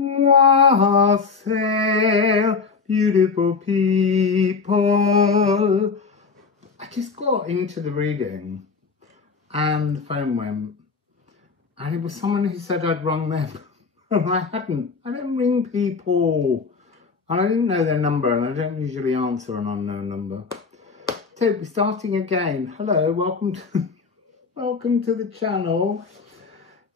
Wassail, beautiful people. I just got into the reading and the phone went, and it was someone who said I'd rung them and I hadn't. I don't ring people and I didn't know their number, and I don't usually answer an unknown number. So we're starting again. Hello, welcome to the channel.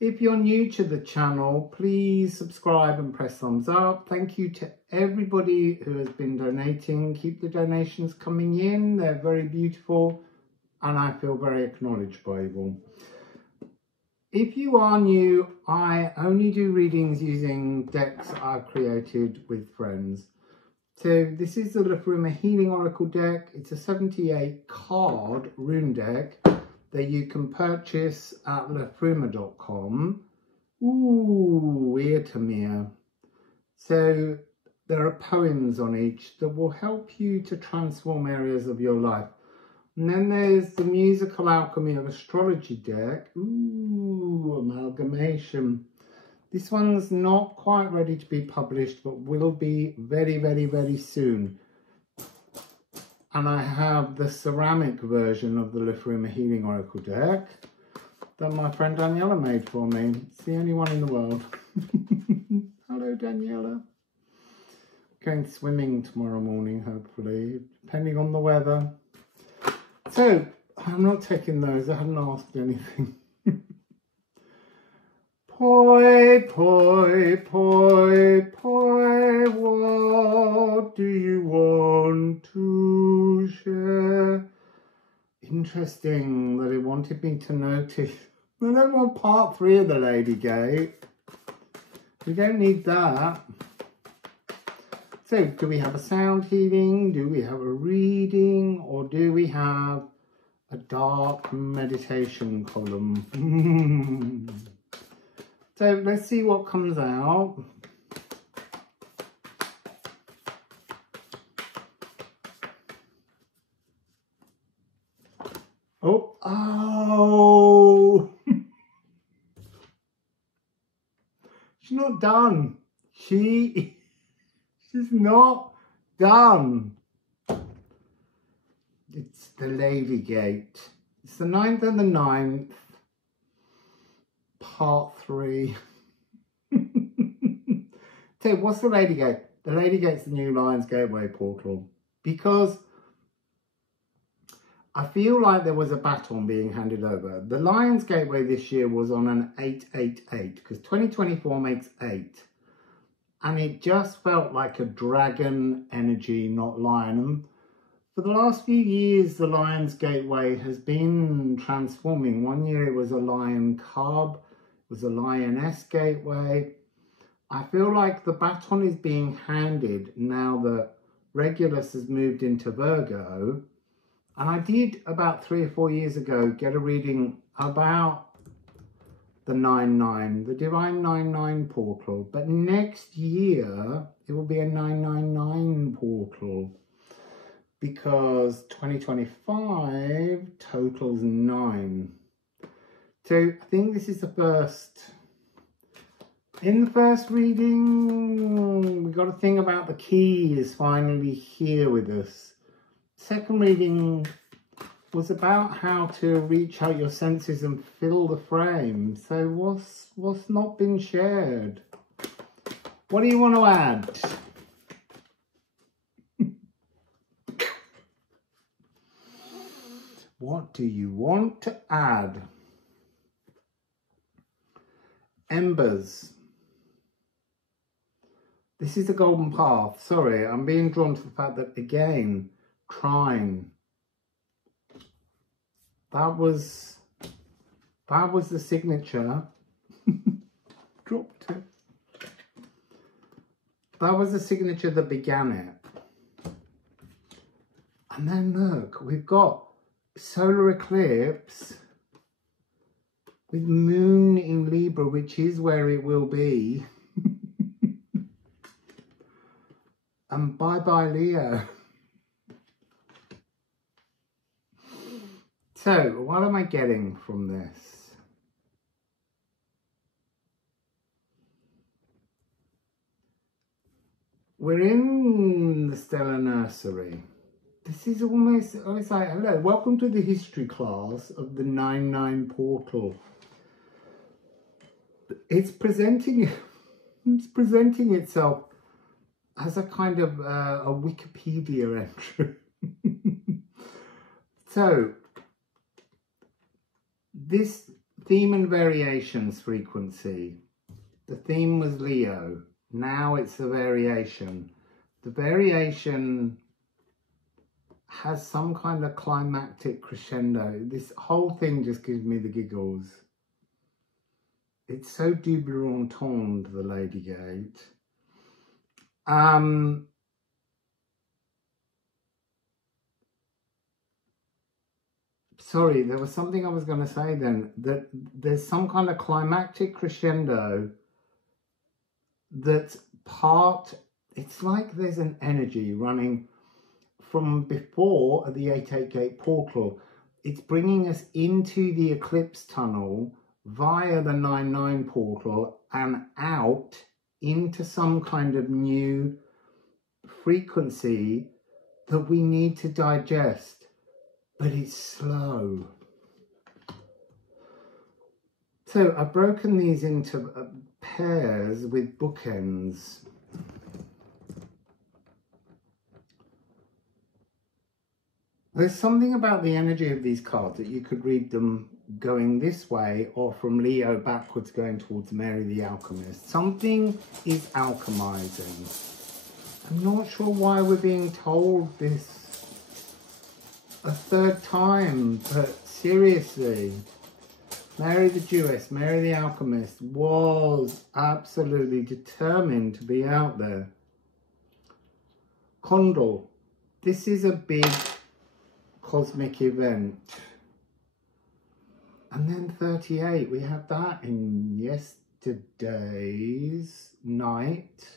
If you're new to the channel, please subscribe and press thumbs up. Thank you to everybody who has been donating. Keep the donations coming in. They're very beautiful and I feel very acknowledged by you all. If you are new, I only do readings using decks I've created with friends. So this is the Liffruma Healing Oracle deck. It's a 78 card rune deck that you can purchase at liffruma.com. Ooh, ear to ear. So there are poems on each that will help you to transform areas of your life. And then there's the Musical Alchemy of Astrology deck. Ooh, amalgamation. This one's not quite ready to be published, but will be very, very, very soon. And I have the ceramic version of the Liffruma Healing Oracle deck that my friend Daniela made for me. It's the only one in the world. Hello, Daniela. Going swimming tomorrow morning, hopefully, depending on the weather. So, I'm not taking those. I haven't asked anything. Poi, poi, poi, poi, what do you want to share? Interesting that it wanted me to notice. I don't want part 3 of the Lady Gate. We don't need that. So, do we have a sound healing? Do we have a reading? Or do we have a dark meditation column? So let's see what comes out. Oh, she's not done. She's not done. It's the Lady Gate. It's the 9th and the 9th. Part 3. So what's the Lady Gate? The Lady Gate's the new Lion's Gateway portal, because I feel like there was a baton being handed over. The Lion's Gateway this year was on an 888 because 2024 makes 8, and it just felt like a dragon energy, not lion. And for the last few years, the Lion's Gateway has been transforming. One year it was a lion cub, was a lioness gateway. I feel like the baton is being handed now that Regulus has moved into Virgo. And I did about 3 or 4 years ago get a reading about the 9-9, the Divine 9-9 portal. But next year it will be a 999 portal, because 2025 totals 9. So I think this is the first. In the first reading, we got a thing about the key is finally here with us. Second reading was about how to reach out your senses and fill the frame. So what's not been shared? What do you want to add? What do you want to add? Embers. This is the golden path. Sorry, I'm being drawn to the fact that, again, trine. That was the signature. Dropped it. That was the signature that began it. And then look, we've got solar eclipse with moon in Libra, which is where it will be. And bye-bye Leo. So, what am I getting from this? we're in the Stellar Nursery. This is almost, oh, it's like, hello, welcome to the history class of the 9-9 portal. It's presenting itself as a kind of a Wikipedia entry. So, this theme and variations frequency, the theme was Leo, now it's a variation. The variation has some kind of climactic crescendo. This whole thing just gives me the giggles. It's so double entendre, the Lady Gate. Sorry, there was something I was going to say then, that there's some kind of climactic crescendo that's part, it's like there's an energy running from before the 8-8 gate portal. It's bringing us into the Eclipse tunnel via the 9-9 portal and out into some kind of new frequency that we need to digest, but it's slow. So I've broken these into pairs with bookends. There's something about the energy of these cards that you could read them going this way or from Leo backwards going towards Mary the Alchemist. Something is alchemizing. I'm not sure why we're being told this a third time, but seriously, Mary the Jewess, Mary the Alchemist was absolutely determined to be out there. Condor, this is a big cosmic event. And then 38, we had that in yesterday's night.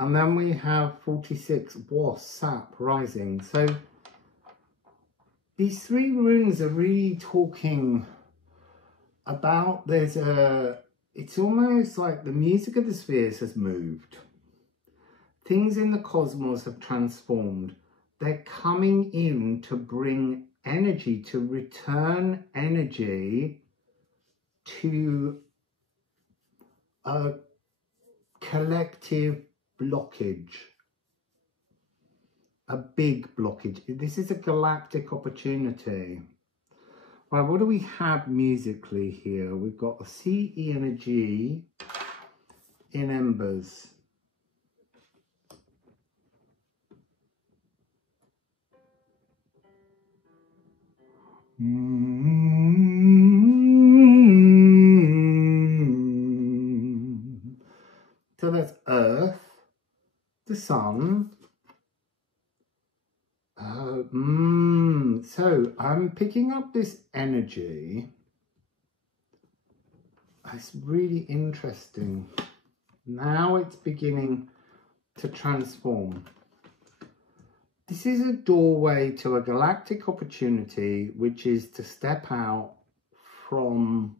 And then we have 46, Wassail rising. So these three runes are really talking about, it's almost like the music of the spheres has moved. Things in the cosmos have transformed. They're coming in to bring energy, to return energy to a collective blockage, a big blockage. This is a galactic opportunity. Right, what do we have musically here? We've got a C, E and a G in embers. So that's Earth, the Sun. So I'm picking up this energy. It's really interesting. Now it's beginning to transform. This is a doorway to a galactic opportunity, which is to step out from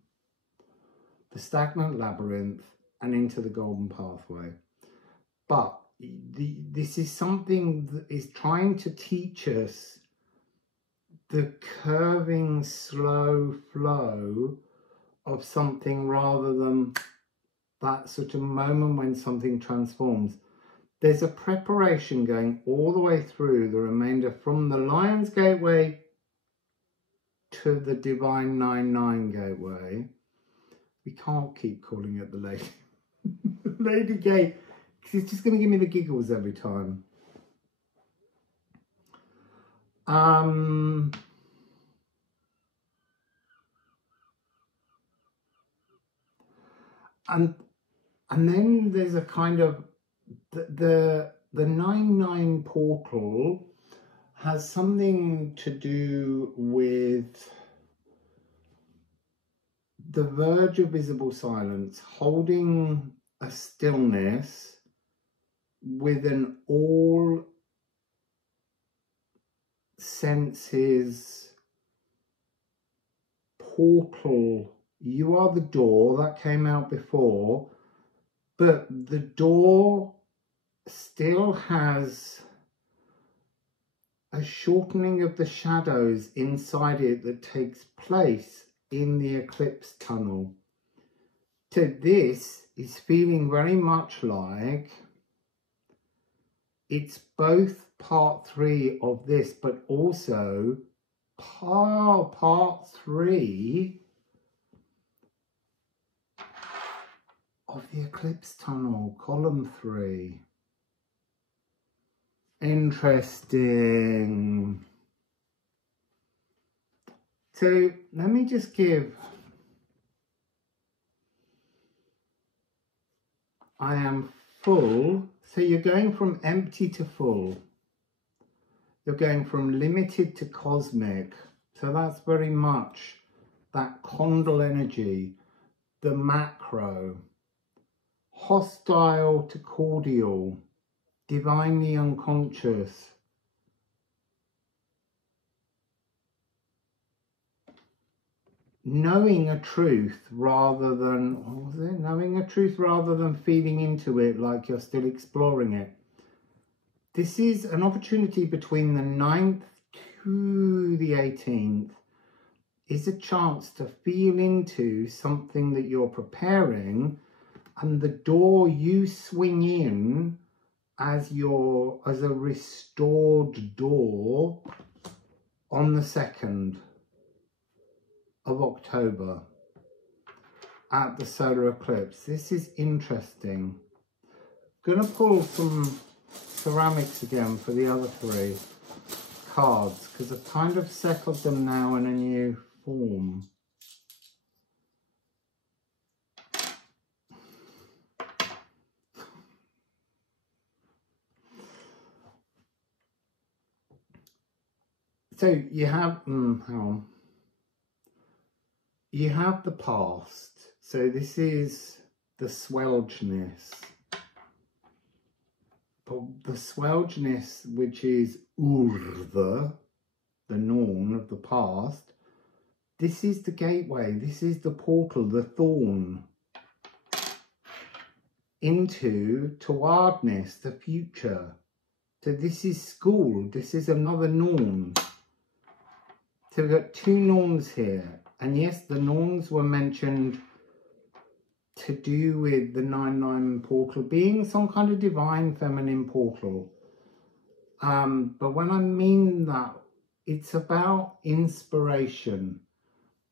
the stagnant labyrinth and into the golden pathway. But this is something that is trying to teach us the curving, slow flow of something rather than that sort of moment when something transforms. There's a preparation going all the way through the remainder from the Lion's Gateway to the Divine 9-9 Gateway. We can't keep calling it the Lady, Lady Gate, because it's just going to give me the giggles every time. And then there's a kind of the 9-9 portal has something to do with the verge of visible silence, holding a stillness with an all senses portal You are the door. That came out before. But the door still has a shortening of the shadows inside it that takes place in the eclipse tunnel. So this is feeling very much like it's both part 3 of this, but also part 3 of the eclipse tunnel, column 3. Interesting. So let me just give, I am full. So you're going from empty to full. You're going from limited to cosmic. So that's very much that condal energy, the macro. Hostile to cordial, divinely unconscious. Knowing a truth rather than, what was it? Knowing a truth rather than feeding into it like you're still exploring it. This is an opportunity between the 9th to the 18th. Is a chance to feel into something that you're preparing, and the door you swing in as a restored door on the 2nd of October at the solar eclipse. This is interesting. I'm going to pull some ceramics again for the other 3 cards because I've kind of settled them now in a new form. So you have, hang on. You have the past. So this is the swelgeness. But the swelgeness, which is Urva, the norn of the past, this is the gateway, this is the portal, the thorn into towardness, the future. So this is school, this is another norn. So we've got 2 norns here. And yes, the norns were mentioned to do with the 9/9 portal being some kind of divine feminine portal. But when I mean that, it's about inspiration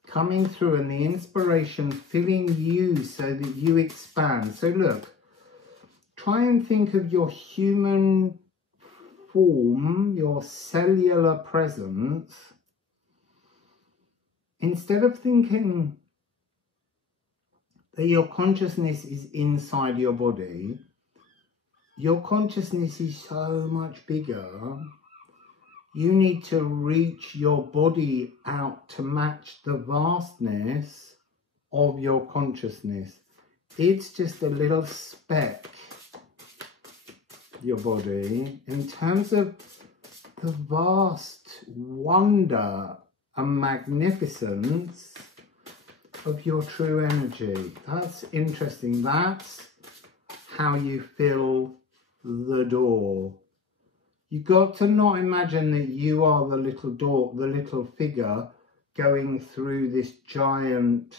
coming through and the inspiration filling you so that you expand. So look, try and think of your human form, your cellular presence. Instead of thinking that your consciousness is inside your body, your consciousness is so much bigger. You need to reach your body out to match the vastness of your consciousness. It's just a little speck, your body, in terms of the vast wonder and magnificence of your true energy. That's interesting. That's how you fill the door. You got to not imagine that you are the little door, the little figure going through this giant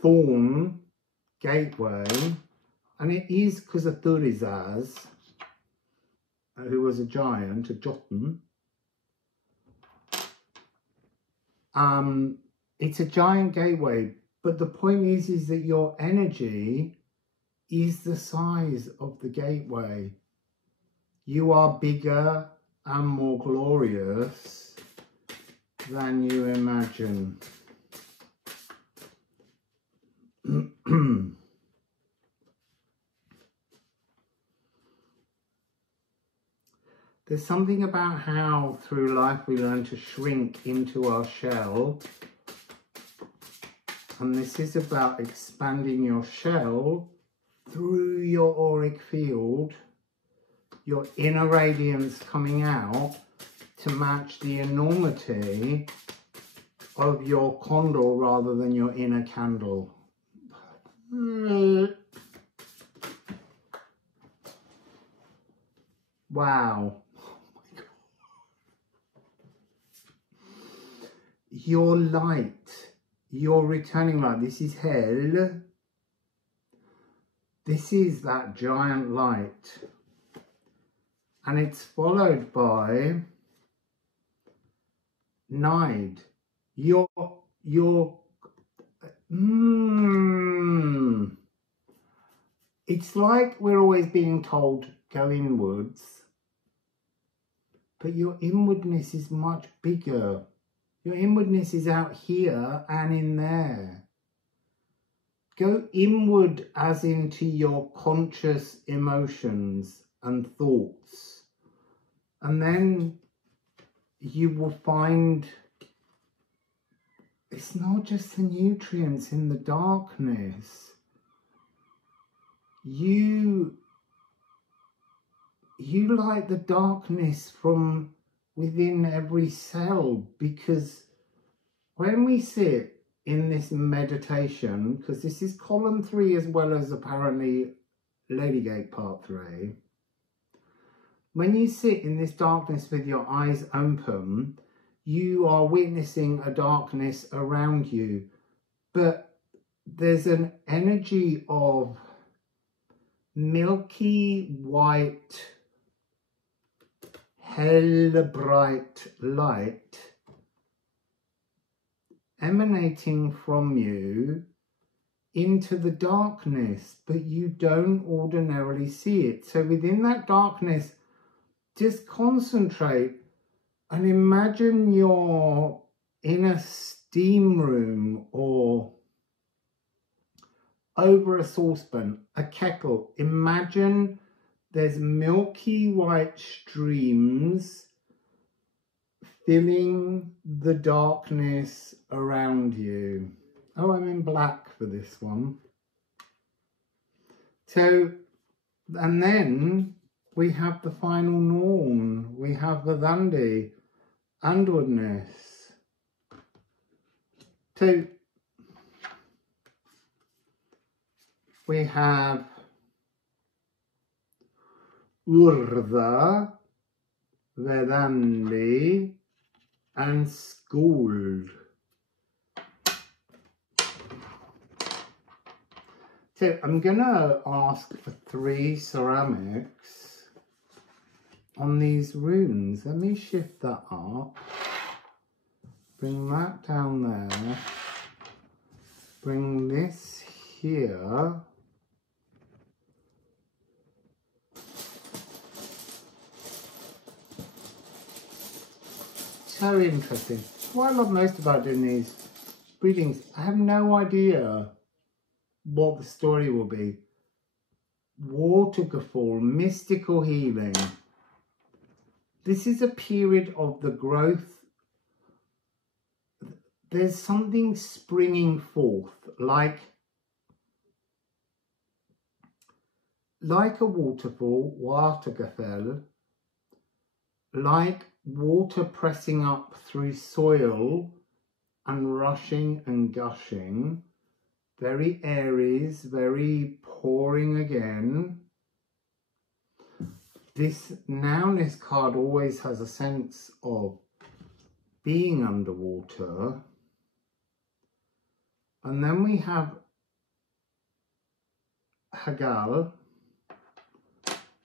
thorn gateway. And it is because of Thurizaz, who was a giant, a Jotun. It's a giant gateway, but the point is that your energy is the size of the gateway. You are bigger and more glorious than you imagine. There's something about how through life we learn to shrink into our shell. And this is about expanding your shell through your auric field, your inner radiance coming out to match the enormity of your condor rather than your inner candle. Wow. Your light, your returning light, this is hell. This is that giant light. And it's followed by Nide. It's like we're always being told, go inwards. But your inwardness is much bigger. Your inwardness is out here and in there. Go inward as into your conscious emotions and thoughts. And then you will find it's not just the nutrients in the darkness. You light the darkness from within every cell, because when we sit in this meditation, because this is column 3 as well as apparently Ladygate part 3, when you sit in this darkness with your eyes open, you are witnessing a darkness around you, but there's an energy of milky white, hell bright light emanating from you into the darkness, but you don't ordinarily see it. So within that darkness, just concentrate and imagine you're in a steam room or over a saucepan, a kettle. Imagine there's milky white streams filling the darkness around you. Oh, I'm in black for this one. So, and then we have the final Norn. We have Vedandi, Andwardness. So, we have Urdha, Vedandi, and Skuld. So I'm gonna ask for 3 ceramics on these runes. Let me shift that up. Bring that down there. Bring this here. So interesting. What I love most about doing these readings, I have no idea what the story will be. Waterfall, mystical healing. This is a period of the growth. There's something springing forth, like a waterfall, Watergefäll, like water pressing up through soil and rushing and gushing. Very Aries, very pouring again. This nowness card always has a sense of being underwater. And then we have Hagal,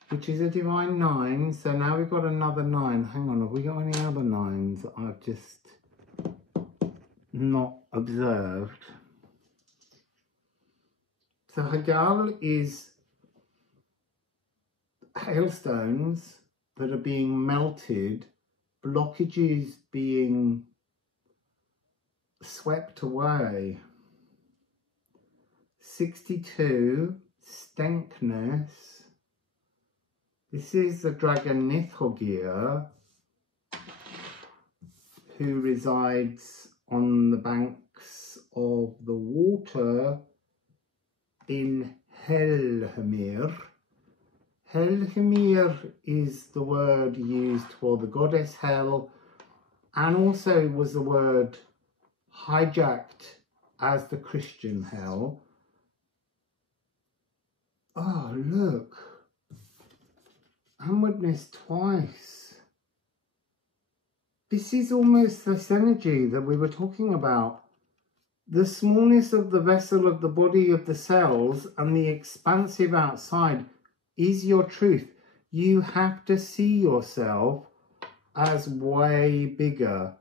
which is a divine 9. So now we've got another 9. Hang on, have we got any other 9s that I've just not observed? So Hagal is hailstones that are being melted, blockages being swept away. 62, Stenkness. This is the dragon Nithogir, who resides on the banks of the water in Helheimir. Helheimir is the word used for the goddess Hel, and also was the word hijacked as the Christian hell. Oh, look. Onwardness twice. This is almost this energy that we were talking about. The smallness of the vessel of the body of the cells and the expansive outside is your truth. You have to see yourself as way bigger.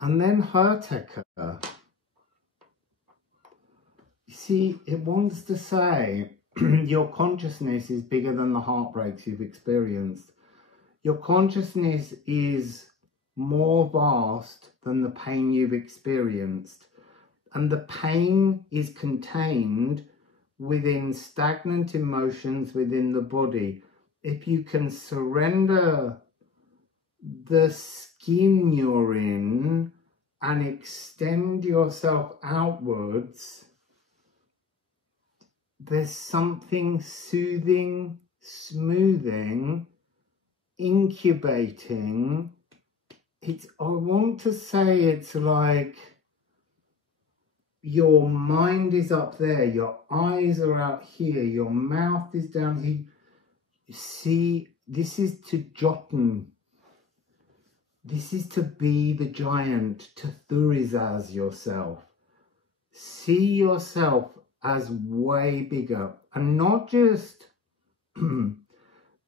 And then Hertecker. You see, it wants to say your consciousness is bigger than the heartbreaks you've experienced. Your consciousness is more vast than the pain you've experienced. And the pain is contained within stagnant emotions within the body. If you can surrender the skin you're in and extend yourself outwards, there's something soothing, smoothing, incubating. I want to say it's like your mind is up there, your eyes are out here, your mouth is down here. You see, this is to Jotun. This is to be the giant, to Thurizaz yourself. See yourself as way bigger, and not just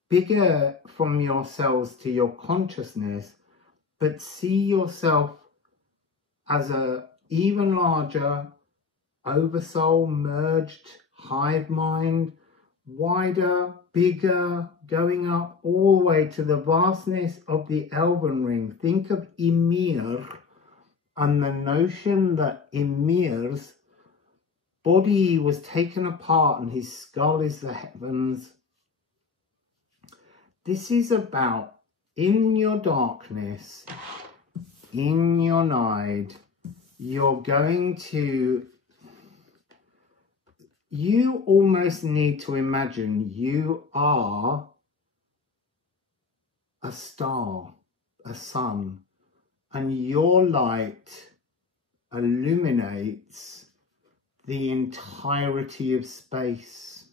bigger from yourselves to your consciousness, but see yourself as a even larger oversoul, merged hive mind, wider, bigger, going up all the way to the vastness of the Elven ring. Think of Ymir and the notion that Ymir's body was taken apart and his skull is the heavens. This is about, in your darkness, in your night, you're going to, you almost need to imagine you are a star, a sun, and your light illuminates the entirety of space.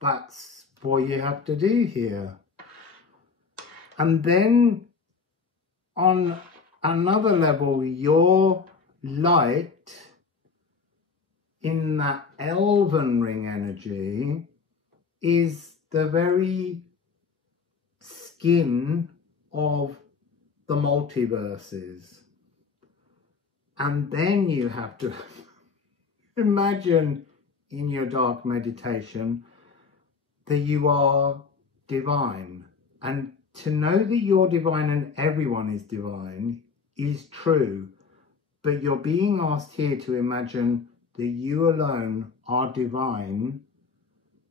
That's what you have to do here. And then on another level, your light in that Elven ring energy is the very skin of the multiverses. And then you have to imagine in your dark meditation that you are divine. And to know that you're divine and everyone is divine is true, but you're being asked here to imagine that you alone are divine,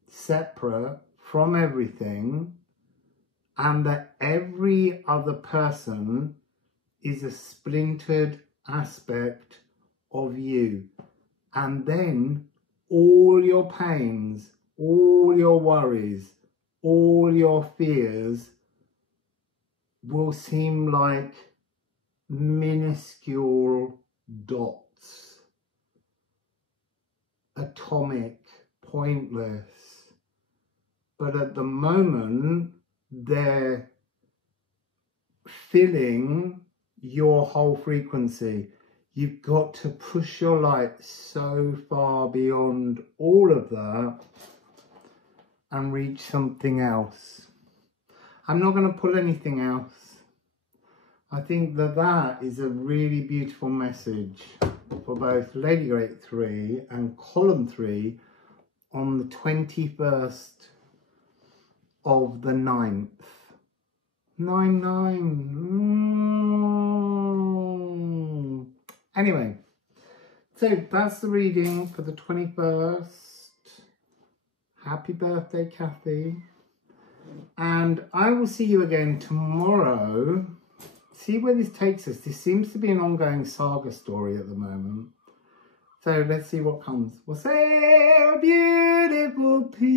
separate from everything, and that every other person is a splintered aspect of you. And then all your pains, all your worries, all your fears will seem like minuscule dots, atomic, pointless. But at the moment, they're filling your whole frequency. You've got to push your light so far beyond all of that and reach something else. I'm not going to pull anything else. I think that that is a really beautiful message for both Lady Great 3 and Column 3 on the 21st of the 9th. 9-9. Anyway, so that's the reading for the 21st. Happy birthday, Kathy. And I will see you again tomorrow. See where this takes us. This seems to be an ongoing saga story at the moment. So let's see what comes. Wassail, beautiful people.